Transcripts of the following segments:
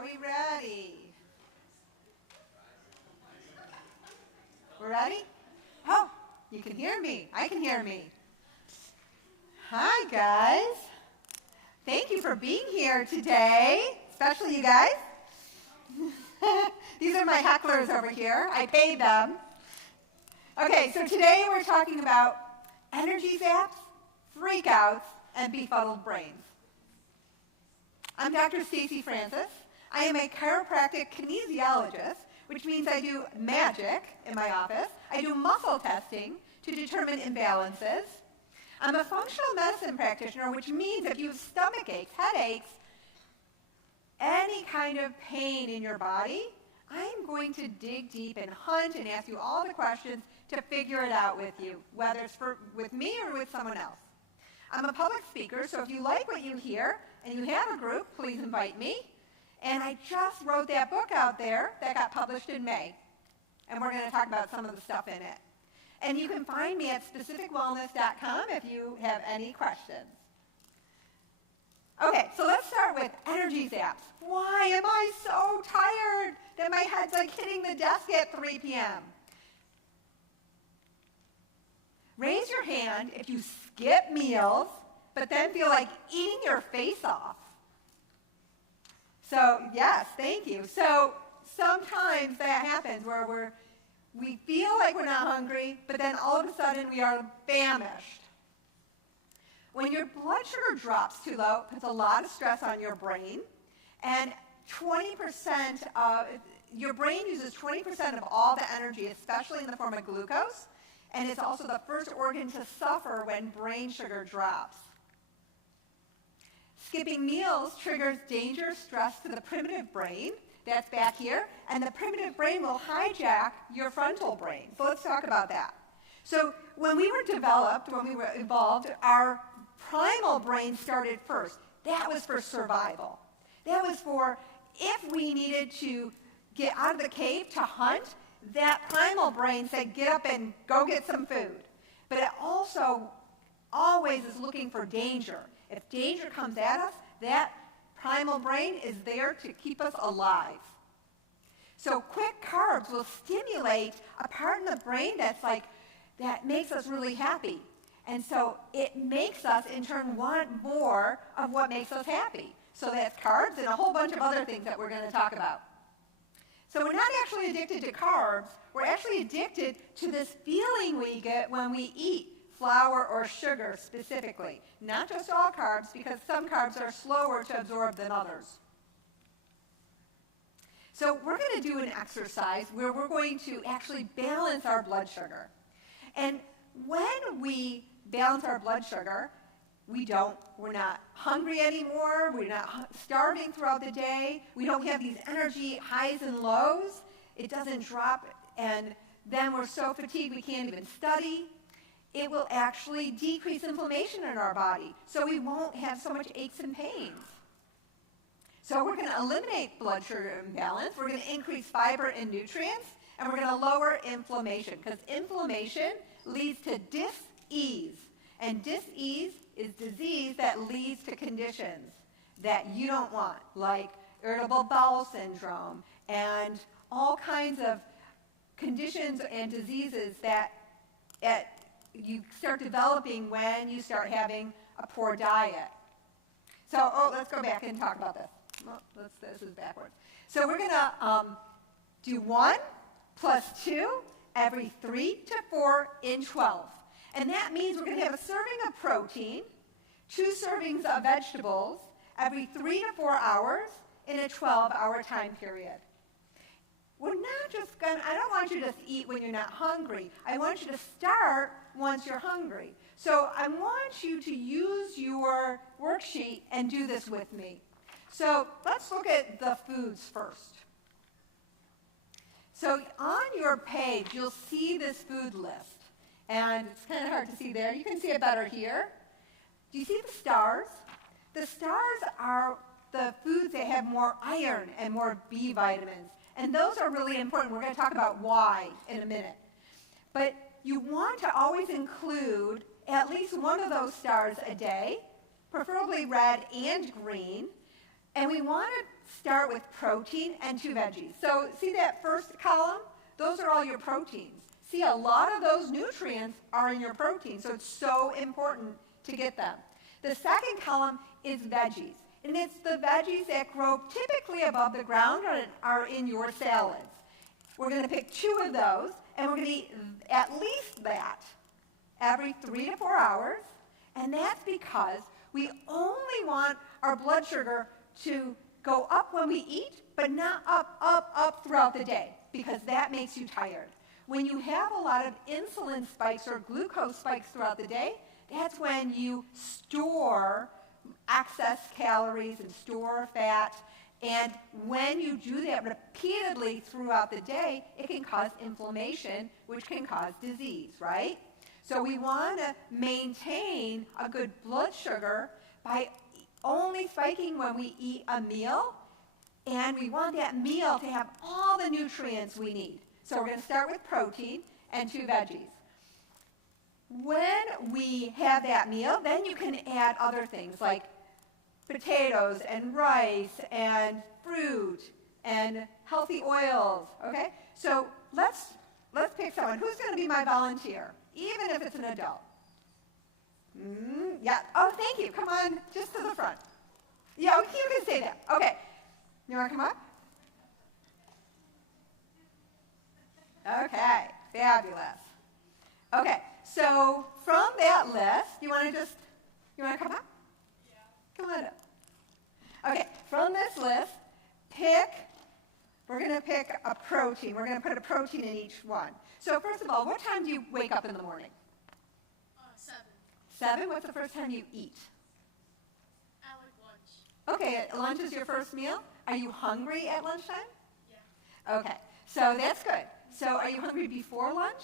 Are we ready? We're ready? Oh, you can hear me. I can hear me. Hi, guys. Thank you for being here today, especially you guys. These are my hecklers over here. I paid them. Okay, so today we're talking about energy zaps, freakouts, and befuddled brains. I'm Dr. Stacy Francis. I am a chiropractic kinesiologist, which means I do magic in my office. I do muscle testing to determine imbalances. I'm a functional medicine practitioner, which means if you have stomach aches, headaches, any kind of pain in your body, I'm going to dig deep and hunt and ask you all the questions to figure it out with you, whether it's with me or with someone else. I'm a public speaker, so if you like what you hear and you have a group, please invite me. And I just wrote that book out there that got published in May. And we're going to talk about some of the stuff in it. And you can find me at specificwellness.com if you have any questions. Okay, so let's start with energy zaps. Why am I so tired that my head's like hitting the desk at 3 p.m.? Raise your hand if you skip meals, but then feel like eating your face off. So, yes, thank you. So, sometimes that happens where we feel like we're not hungry, but then all of a sudden we are famished. When your blood sugar drops too low, it puts a lot of stress on your brain, and 20% of your brain uses 20% of all the energy, especially in the form of glucose, and it's also the first organ to suffer when brain sugar drops. Skipping meals triggers dangerous stress to the primitive brain, that's back here, and the primitive brain will hijack your frontal brain. So let's talk about that. So when we were evolved, our primal brain started first. That was for survival. That was for if we needed to get out of the cave to hunt, that primal brain said, get up and go get some food. But it also always is looking for danger. If danger comes at us, that primal brain is there to keep us alive. So quick carbs will stimulate a part in the brain that makes us really happy. And so it makes us, in turn, want more of what makes us happy. So that's carbs and a whole bunch of other things that we're going to talk about. So we're not actually addicted to carbs. We're actually addicted to this feeling we get when we eat flour or sugar specifically. Not just all carbs, because some carbs are slower to absorb than others. So we're going to do an exercise where we're going to actually balance our blood sugar. And when we balance our blood sugar, we're not hungry anymore, we're not starving throughout the day, we don't have these energy highs and lows, it doesn't drop, and then we're so fatigued we can't even study. It will actually decrease inflammation in our body, so we won't have so much aches and pains. So we're going to eliminate blood sugar imbalance, we're going to increase fiber and nutrients, and we're going to lower inflammation, because inflammation leads to dis-ease. And dis-ease is disease that leads to conditions that you don't want, like irritable bowel syndrome and all kinds of conditions and diseases that you start developing when you start having a poor diet. So, let's go back and talk about this. Well, this is backwards. So we're going to do 1 plus 2 every 3 to 4 in 12. And that means we're going to have a serving of protein, 2 servings of vegetables every 3 to 4 hours in a 12-hour time period. We're not just going to, I don't want you to eat when you're not hungry. I want you to start once you're hungry. So I want you to use your worksheet and do this with me. So let's look at the foods first. So on your page, you'll see this food list. And it's kind of hard to see there. You can see it better here. Do you see the stars? The stars are the foods that have more iron and more B vitamins. And those are really important. We're going to talk about why in a minute. But you want to always include at least one of those stars a day, preferably red and green, And we want to start with protein and 2 veggies. So see that first column? Those are all your proteins. See, a lot of those nutrients are in your protein, so it's so important to get them. The second column is veggies, and it's the veggies that grow typically above the ground or are in your salads. We're going to pick 2 of those, and we're going to eat at least that every 3 to 4 hours, and that's because we only want our blood sugar to go up when we eat, but not up throughout the day, because that makes you tired. When you have a lot of insulin spikes or glucose spikes throughout the day, that's when you store excess calories and store fat. And when you do that repeatedly throughout the day, it can cause inflammation, which can cause disease, right? So we want to maintain a good blood sugar by only spiking when we eat a meal, and we want that meal to have all the nutrients we need. So we're going to start with protein and 2 veggies. When we have that meal, then you can add other things like potatoes and rice and fruit and healthy oils, okay? So let's pick someone. Who's going to be my volunteer, even if it's an adult? Yeah. Oh, thank you. Come on, just to the front. Yeah, you can say that. Okay. You want to come up? Okay, fabulous. Okay, so from that list, you want to come up? Yeah. Come on up. Okay, from this list, we're going to pick a protein. We're going to put a protein in each one. So first of all, what time do you wake up in the morning? 7. 7? What's the first time you eat? At lunch. Okay, lunch is your first meal? Are you hungry at lunchtime? Yeah. Okay, so that's good. So are you hungry before lunch?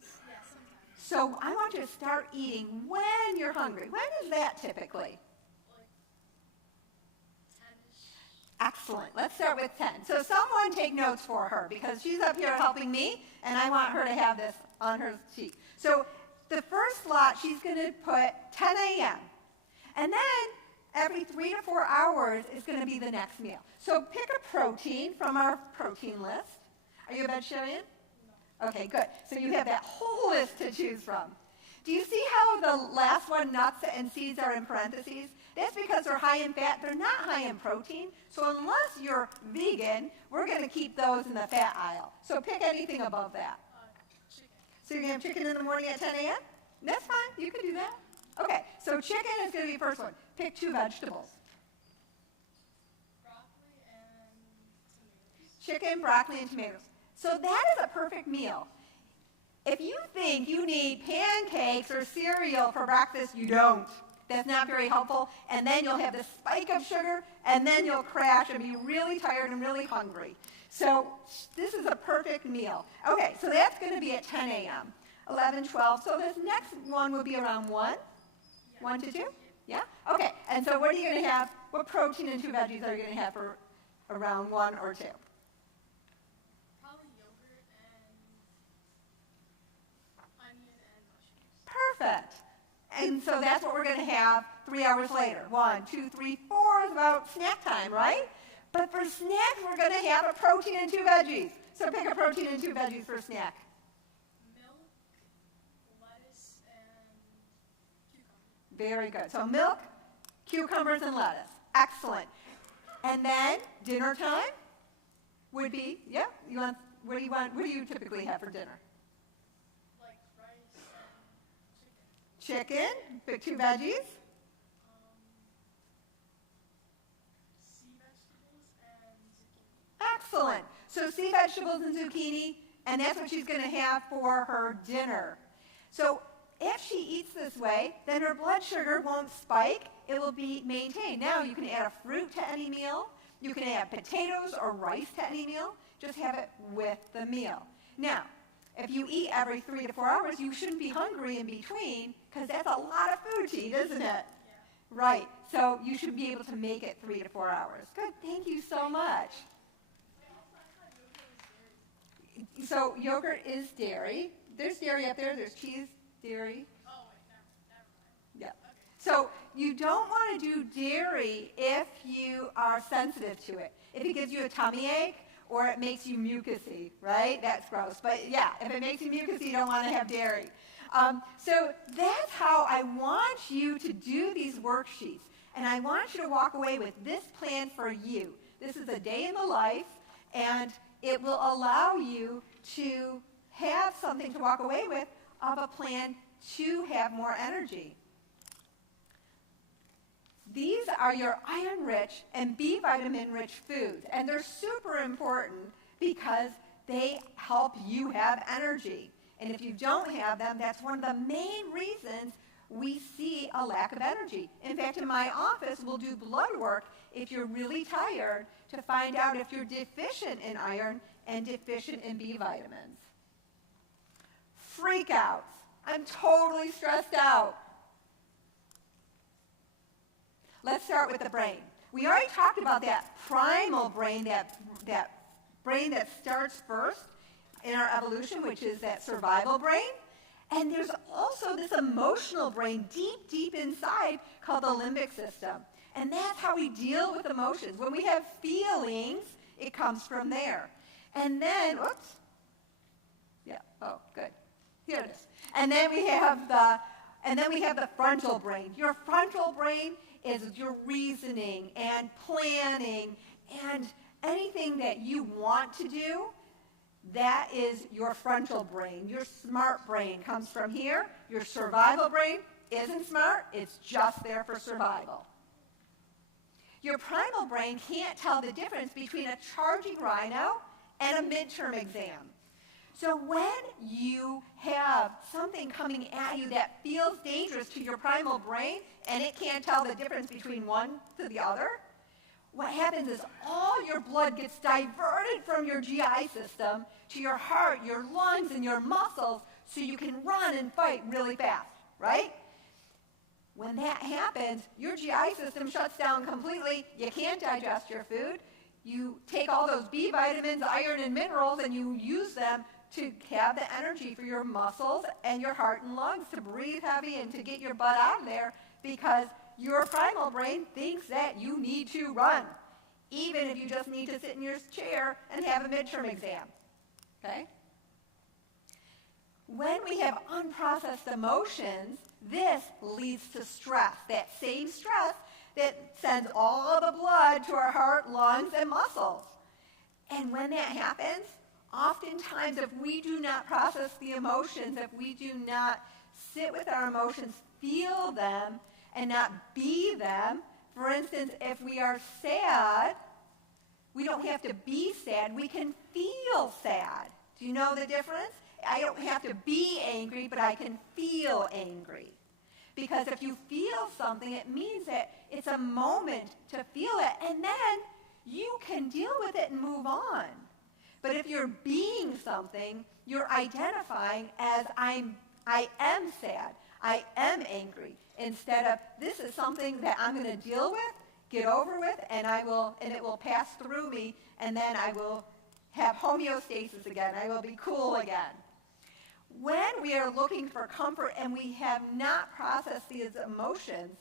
Yeah, sometimes. So I want you to start eating when you're hungry. When is that typically? Like 10-ish. Excellent. Let's start with 10. So someone take notes for her, because she's up here helping me, and I want her to have this on her sheet. So the first slot, she's going to put 10 a.m. And then every 3 to 4 hours is going to be the next meal. So pick a protein from our protein list. Are you a vegetarian? No. Okay, good. So you have that whole list to choose from. Do you see how the last one, nuts and seeds, are in parentheses? That's because they're high in fat. They're not high in protein. So unless you're vegan, we're going to keep those in the fat aisle. So pick anything above that. Chicken. So you're going to have chicken in the morning at 10 a.m.? That's fine. You can do that. Okay, so chicken is going to be the first one. Pick 2 vegetables. Broccoli and tomatoes. Chicken, broccoli, and tomatoes. So that is a perfect meal. If you think you need pancakes or cereal for breakfast, you don't. That's not very helpful. And then you'll have this spike of sugar, and then you'll crash and be really tired and really hungry. So this is a perfect meal. Okay, so that's going to be at 10 a.m., 11, 12. So this next one will be around 1? 1 to 2? Yeah? Okay, and so what are you going to have? What protein and 2 veggies are you going to have for around 1 or 2? Probably yogurt and onion and mushrooms. Perfect. And so that's what we're going to have 3 hours later. 1, 2, 3, 4 is about snack time, right? But for snacks, we're going to have a protein and 2 veggies. So pick a protein and 2 veggies for snack. Milk, lettuce, and cucumber. Very good. So milk, cucumbers, and lettuce. Excellent. And then dinner time would be, yeah, what do you typically have for dinner? Like rice and chicken. Chicken, pick 2 veggies. Sea vegetables and zucchini. Excellent. So sea vegetables and zucchini, and that's what she's going to have for her dinner. So if she eats this way, then her blood sugar won't spike. It will be maintained. Now you can add a fruit to any meal. You can add potatoes or rice to any meal. Just have it with the meal. Now, if you eat every 3 to 4 hours, you shouldn't be hungry in between, because that's a lot of food to eat, isn't it? Yeah. Right. So you should be able to make it 3 to 4 hours. Good. Thank you so much. So yogurt is dairy. There's dairy up there. There's cheese, dairy. Oh, wait, never mind. Yeah. Okay. So you don't want to do dairy if you are sensitive to it. If it gives you a tummy ache or it makes you mucusy, right? That's gross. But yeah, if it makes you mucusy, you don't want to have dairy. So that's how I want you to do these worksheets. And I want you to walk away with this plan for you. This is a day in the life, and it will allow you to have something to walk away with of a plan to have more energy. These are your iron-rich and B vitamin-rich foods, and they're super important because they help you have energy. And if you don't have them, that's one of the main reasons we see a lack of energy. In fact, in my office, we'll do blood work if you're really tired to find out if you're deficient in iron and deficient in B vitamins. Freakouts. I'm totally stressed out. Let's start with the brain. We already talked about that primal brain, that brain that starts first in our evolution, which is that survival brain. And there's also this emotional brain deep, deep inside called the limbic system. And that's how we deal with emotions. When we have feelings, it comes from there. And then, oops. Yeah, oh, good. Here it is. And then we have the frontal brain. Your frontal brain is your reasoning and planning and anything that you want to do. That is your frontal brain. Your smart brain comes from here. Your survival brain isn't smart. It's just there for survival. Your primal brain can't tell the difference between a charging rhino and a midterm exam. So when you have something coming at you that feels dangerous to your primal brain and it can't tell the difference between one to the other, what happens is all your blood gets diverted from your GI system to your heart, your lungs, and your muscles so you can run and fight really fast, right? When that happens, your GI system shuts down completely. You can't digest your food. You take all those B vitamins, iron, and minerals, and you use them to have the energy for your muscles and your heart and lungs to breathe heavy and to get your butt out of there because your primal brain thinks that you need to run, even if you just need to sit in your chair and have a midterm exam, okay? When we have unprocessed emotions, this leads to stress, that same stress that sends all the blood to our heart, lungs, and muscles. And when that happens, oftentimes if we do not process the emotions, if we do not sit with our emotions, feel them, and not be them. For instance, if we are sad, we don't have to be sad. We can feel sad. Do you know the difference? I don't have to be angry, but I can feel angry. Because if you feel something, it means that it's a moment to feel it, and then you can deal with it and move on. But if you're being something, you're identifying as I am sad, I am angry, instead of this is something that I'm going to deal with, get over with, and it will pass through me, and then I will have homeostasis again. I will be cool again. When we are looking for comfort and we have not processed these emotions,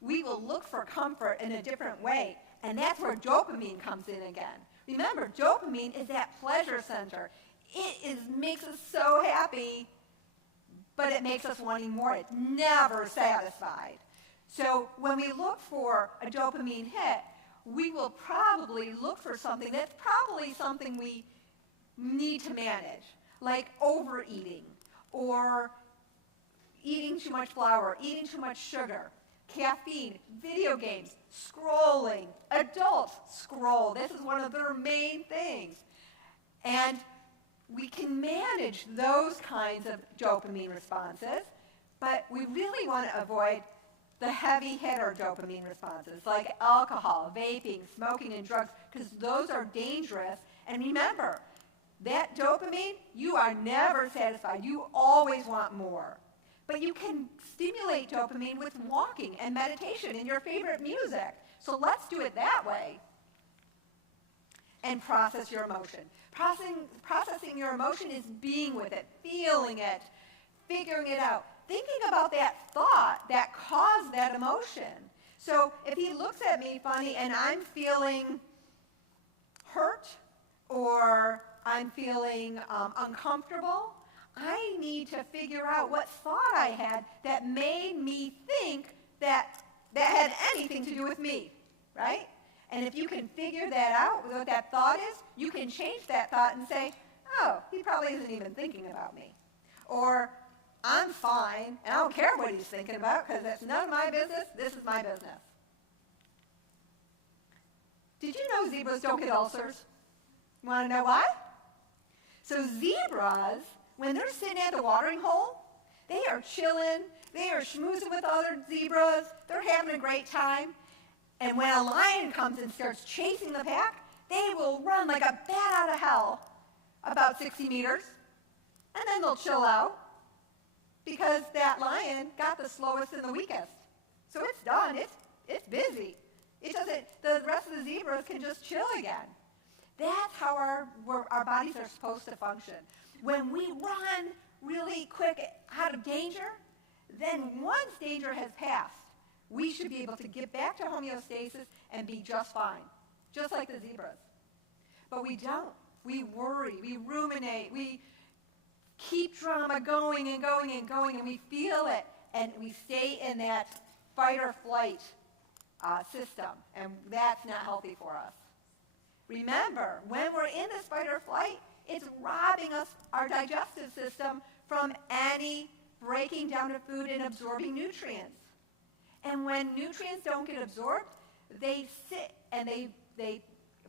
we will look for comfort in a different way, and that's where dopamine comes in again. Remember, dopamine is that pleasure center. It makes us so happy, but it makes us wanting more. It's never satisfied. So when we look for a dopamine hit, we will probably look for something that's probably something we need to manage, like overeating or eating too much flour, eating too much sugar, caffeine, video games, scrolling. Adults scroll. This is one of their main things. And we can manage those kinds of dopamine responses, but we really want to avoid the heavy hitter dopamine responses like alcohol, vaping, smoking, and drugs, because those are dangerous. And remember, that dopamine, you are never satisfied. You always want more. But you can stimulate dopamine with walking and meditation and your favorite music. So let's do it that way. And process your emotion. Processing your emotion is being with it, feeling it, figuring it out. thinking about that thought that caused that emotion. So if he looks at me funny and I'm feeling hurt or I'm feeling uncomfortable, I need to figure out what thought I had that made me think that had anything to do with me, right? And if you can figure that out, what that thought is, you can change that thought and say, oh, he probably isn't even thinking about me. Or, I'm fine, and I don't care what he's thinking about because it's none of my business, this is my business. Did you know zebras don't get ulcers? You want to know why? So zebras, when they're sitting at the watering hole, they are chilling, they are schmoozing with other zebras, they're having a great time. And when a lion comes and starts chasing the pack, they will run like a bat out of hell about 60 meters, and then they'll chill out because that lion got the slowest and the weakest. So it's done, it's busy. It doesn't, the rest of the zebras can just chill again. That's how our bodies are supposed to function. When we run really quick out of danger, then once danger has passed, we should be able to get back to homeostasis and be just fine, just like the zebras. But we don't. We worry, we ruminate, we keep drama going and going and going, and we feel it, and we stay in that fight or flight system, and that's not healthy for us. Remember, when we're in this fight or flight, it's robbing us, our digestive system, from any breaking down of food and absorbing nutrients. And when nutrients don't get absorbed, they sit and they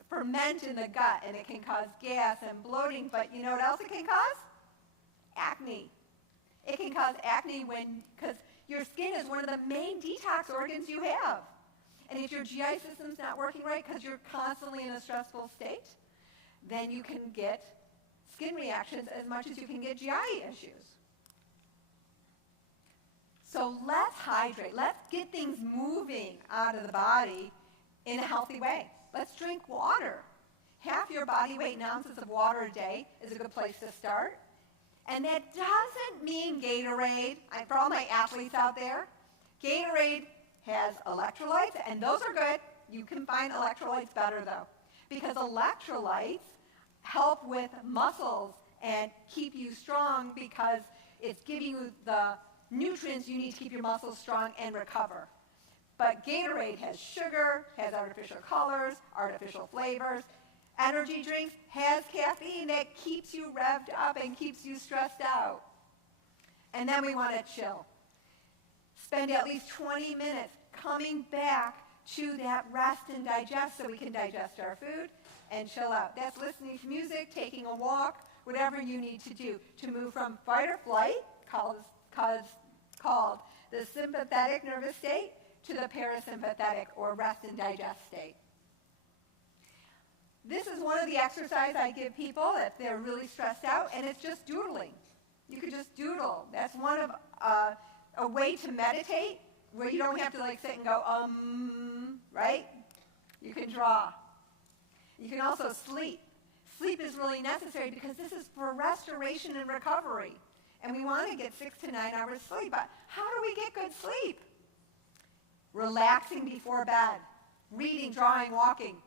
ferment in the gut, and it can cause gas and bloating. But you know what else it can cause? Acne. It can cause acne because your skin is one of the main detox organs you have. And if your GI system's not working right because you're constantly in a stressful state, then you can get skin reactions as much as you can get GI issues. So let's hydrate. Let's get things moving out of the body in a healthy way. Let's drink water. Half your body weight in ounces of water a day is a good place to start. And that doesn't mean Gatorade. For all my athletes out there, Gatorade has electrolytes, and those are good. You can find electrolytes better, though, because electrolytes help with muscles and keep you strong because it's giving you the nutrients you need to keep your muscles strong and recover. But Gatorade has sugar, has artificial colors, artificial flavors. Energy drinks has caffeine that keeps you revved up and keeps you stressed out. And then we want to chill. Spend at least 20 minutes coming back to that rest and digest so we can digest our food and chill out. That's listening to music, taking a walk, whatever you need to do to move from fight or flight, called the sympathetic nervous state, to the parasympathetic or rest and digest state. This is one of the exercises I give people if they're really stressed out, and it's just doodling. You could just doodle. That's one of a way to meditate where you don't have to like sit and go, right? You can draw. You can also sleep. Sleep is really necessary because this is for restoration and recovery. And we want to get 6 to 9 hours sleep. But how do we get good sleep? Relaxing before bed, reading, drawing, walking,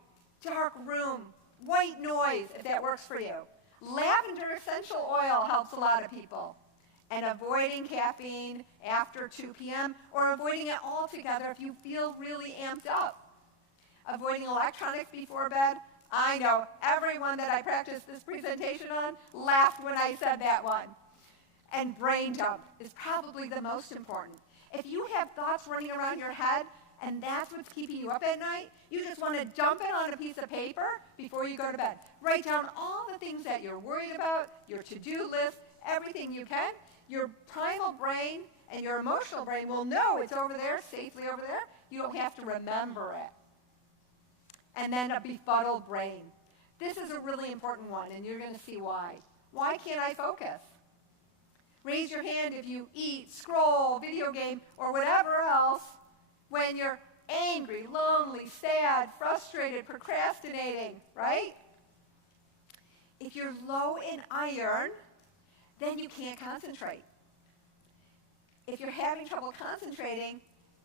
dark room, white noise, if that works for you. Lavender essential oil helps a lot of people. And avoiding caffeine after 2 p.m. or avoiding it altogether if you feel really amped up. Avoiding electronics before bed. I know everyone that I practiced this presentation on laughed when I said that one. And brain dump is probably the most important. If you have thoughts running around your head and that's what's keeping you up at night, you just want to dump it on a piece of paper before you go to bed. Write down all the things that you're worried about, your to-do list, everything you can. Your primal brain and your emotional brain will know it's over there, safely over there. You don't have to remember it. And then a befuddled brain. This is a really important one, and you're going to see why. Why can't I focus? Raise your hand if you eat, scroll, video game, or whatever else when you're angry, lonely, sad, frustrated, procrastinating, right? If you're low in iron, then you can't concentrate. if you're having trouble concentrating,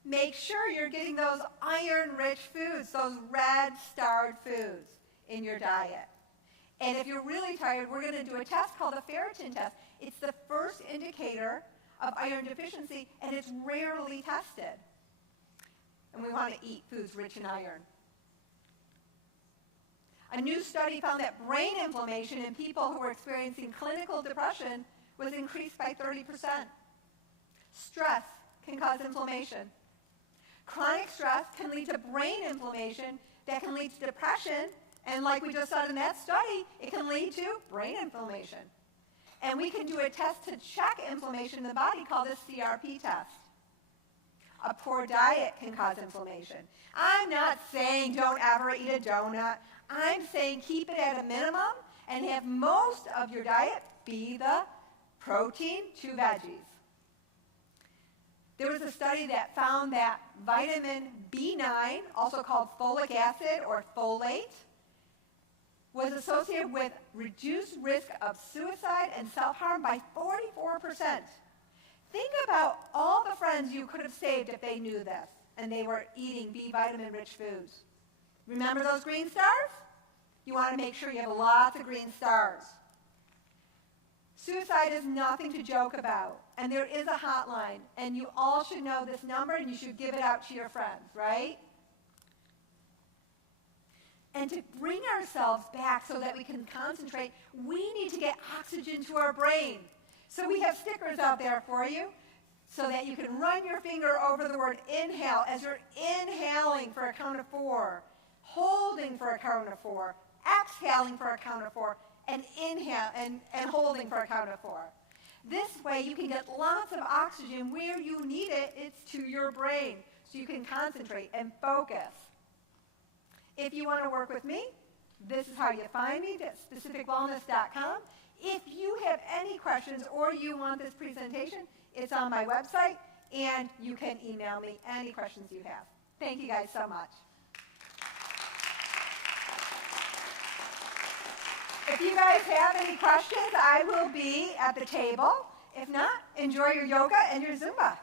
make sure you're getting those iron-rich foods, those red-starred foods in your diet. And if you're really tired, we're going to do a test called the ferritin test. It's the first indicator of iron deficiency, and it's rarely tested. And we want to eat foods rich in iron. A new study found that brain inflammation in people who were experiencing clinical depression was increased by 30%. Stress can cause inflammation. Chronic stress can lead to brain inflammation that can lead to depression, and like we just saw in that study, it can lead to brain inflammation. And we can do a test to check inflammation in the body called the CRP test. A poor diet can cause inflammation. I'm not saying don't ever eat a donut. I'm saying keep it at a minimum and have most of your diet be the protein, 2 veggies. There was a study that found that vitamin B9, also called folic acid or folate, was associated with reduced risk of suicide and self-harm by 44%. Think about all the friends you could have saved if they knew this and they were eating B vitamin-rich foods. Remember those green stars? You want to make sure you have lots of green stars. Suicide is nothing to joke about, and there is a hotline, and you all should know this number, and you should give it out to your friends, right? And to bring ourselves back so that we can concentrate, we need to get oxygen to our brain. So we have stickers out there for you so that you can run your finger over the word inhale as you're inhaling for a count of 4, holding for a count of 4, exhaling for a count of 4, and inhale and holding for a count of 4. This way you can get lots of oxygen where you need it. It's to your brain so you can concentrate and focus. If you want to work with me, this is how you find me at specificwellness.com. If you have any questions or you want this presentation, it's on my website, and you can email me any questions you have. Thank you guys so much. If you guys have any questions, I will be at the table. If not, enjoy your yoga and your Zumba.